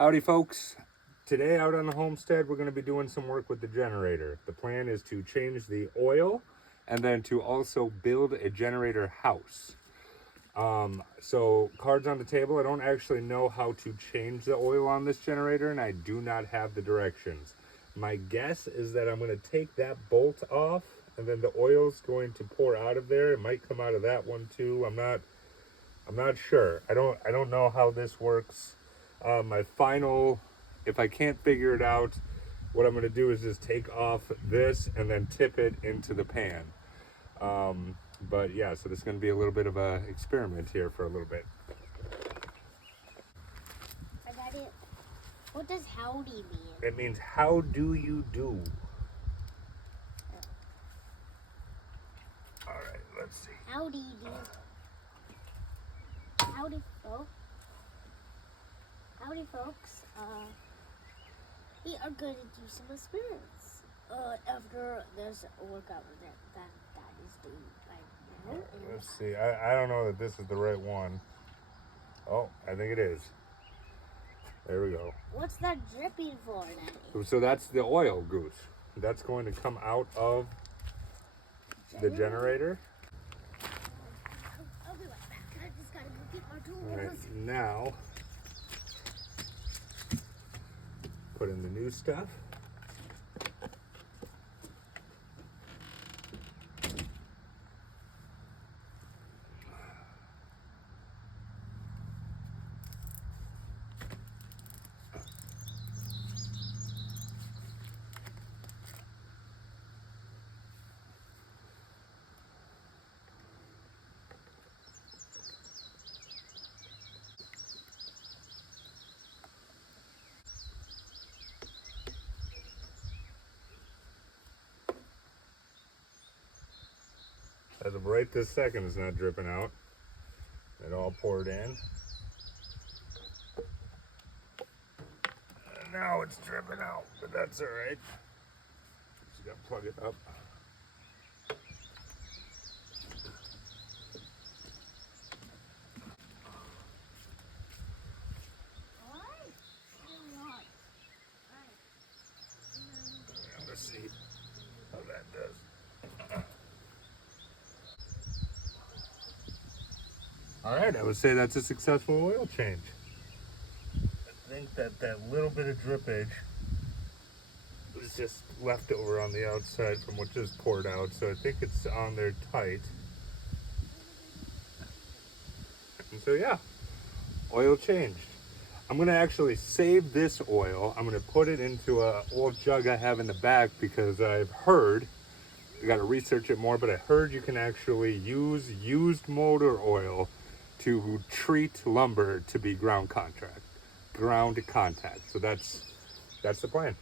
Howdy folks, today out on the homestead we're going to be doing some work with the generator. The plan is to change the oil and then to also build a generator house. So cards on the table, I don't actually know how to change the oil on this generator and I do not have the directions. My guess is that I'm going to take that bolt off and then the oil's going to pour out of there. It might come out of that one too. I'm not sure. I don't know how this works. My final, if I can't figure it out, what I'm going to do is just take off this and then tip it into the pan. But yeah, so this is going to be a little bit of a experiment here for a little bit. I got it. What does howdy mean? It means how do you do? All right, let's see. Howdy do. Howdy folks. Howdy folks. We are going to do some experiments. After this workout that is doing right now. Let's see. I don't know that this is the right one. Oh, I think it is. There we go. What's that dripping for, Daddy? So that's the oil, Goose. That's going to come out of the generator. I'll be right back. I just gotta go get my tools. All right, now put in the new stuff. As of right this second, it's not dripping out. It all poured in. And now it's dripping out, but that's all right. Just gotta plug it up. Let's see how that does. All right, I would say that's a successful oil change. I think that little bit of drippage was just left over on the outside from what just poured out, so I think it's on there tight. And so yeah, oil changed. I'm gonna actually save this oil. I'm gonna put it into an old jug I have in the back because I've heard, I gotta research it more, but I heard you can actually use used motor oil to treat lumber to be ground contact. So that's the plan.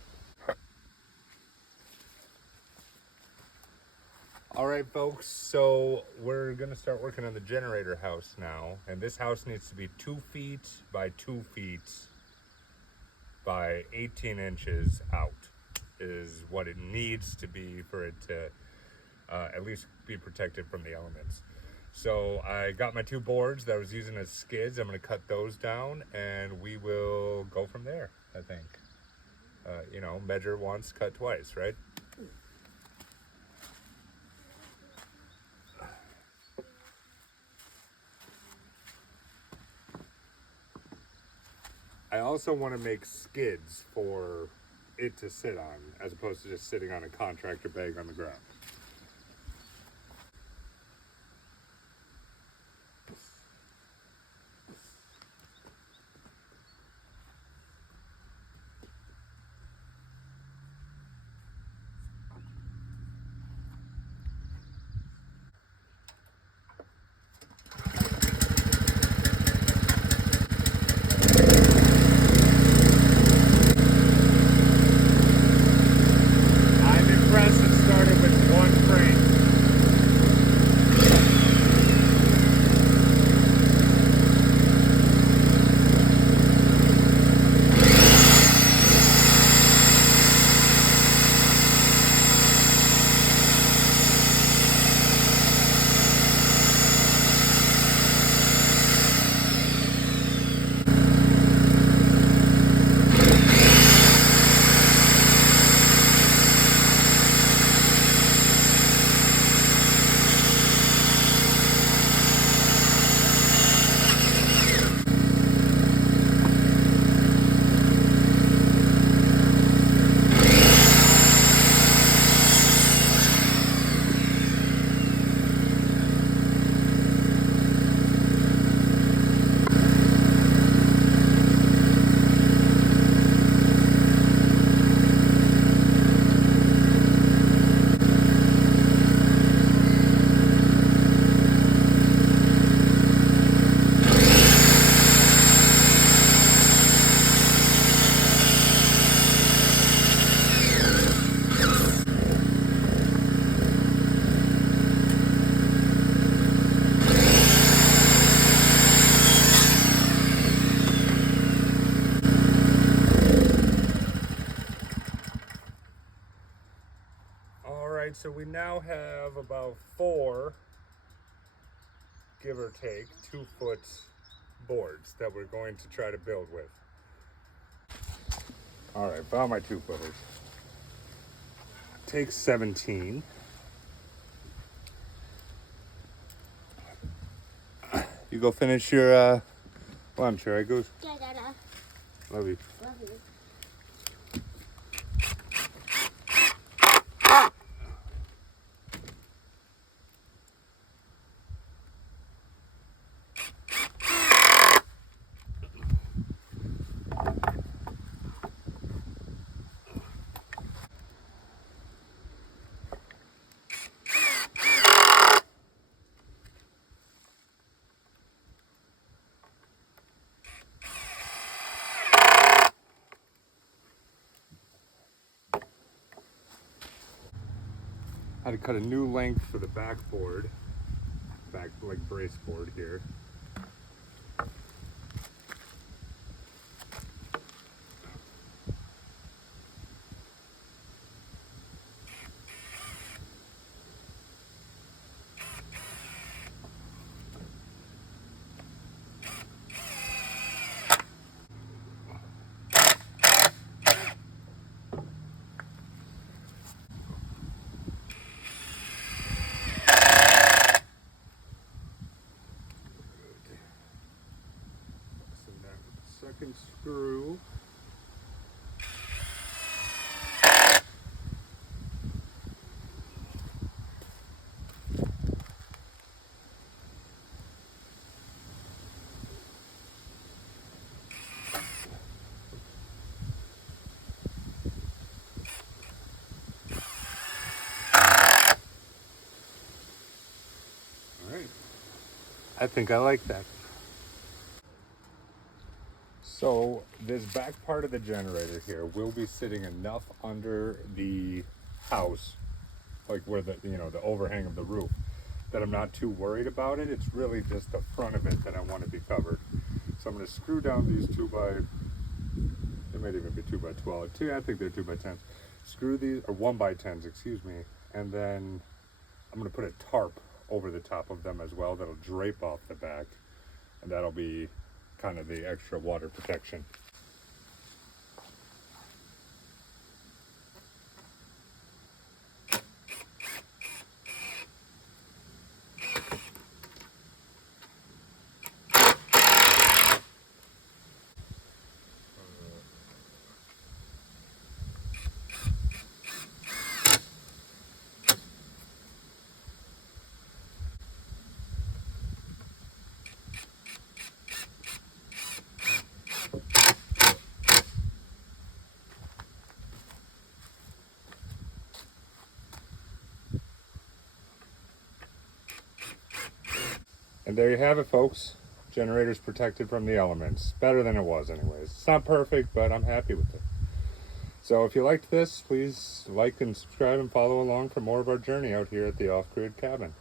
All right, folks, so we're gonna start working on the generator house now, and this house needs to be 2 feet by 2 feet by 18 inches out is what it needs to be for it to at least be protected from the elements. So I got my 2 boards that I was using as skids. I'm going to cut those down and we will go from there, I think. Measure once, cut twice, right? I also want to make skids for it to sit on as opposed to just sitting on a contractor bag on the ground. I'm impressed it started with 1 so we now have about 4, give or take, 2-foot boards that we're going to try to build with. All right, found my 2-footers. Take 17. You go finish your lunch, right, Goose? Yeah, Dada. Love you. Love you. Had to cut a new length for the backboard, back like brace board here. Second screw. All right. I think I like that. So this back part of the generator here will be sitting enough under the house, like where the the overhang of the roof, that I'm not too worried about it. It's really just the front of it that I want to be covered. So I'm going to screw down these they might even be 2x12. I think they're 2x10s. Screw these, or 1x10s, excuse me, and then I'm going to put a tarp over the top of them as well. That'll drape off the back, and that'll be kind of the extra water protection. And there you have it, folks. Generator's protected from the elements. Better than it was anyways. It's not perfect, but I'm happy with it. So if you liked this, please like and subscribe and follow along for more of our journey out here at the Off-Grid Cabin.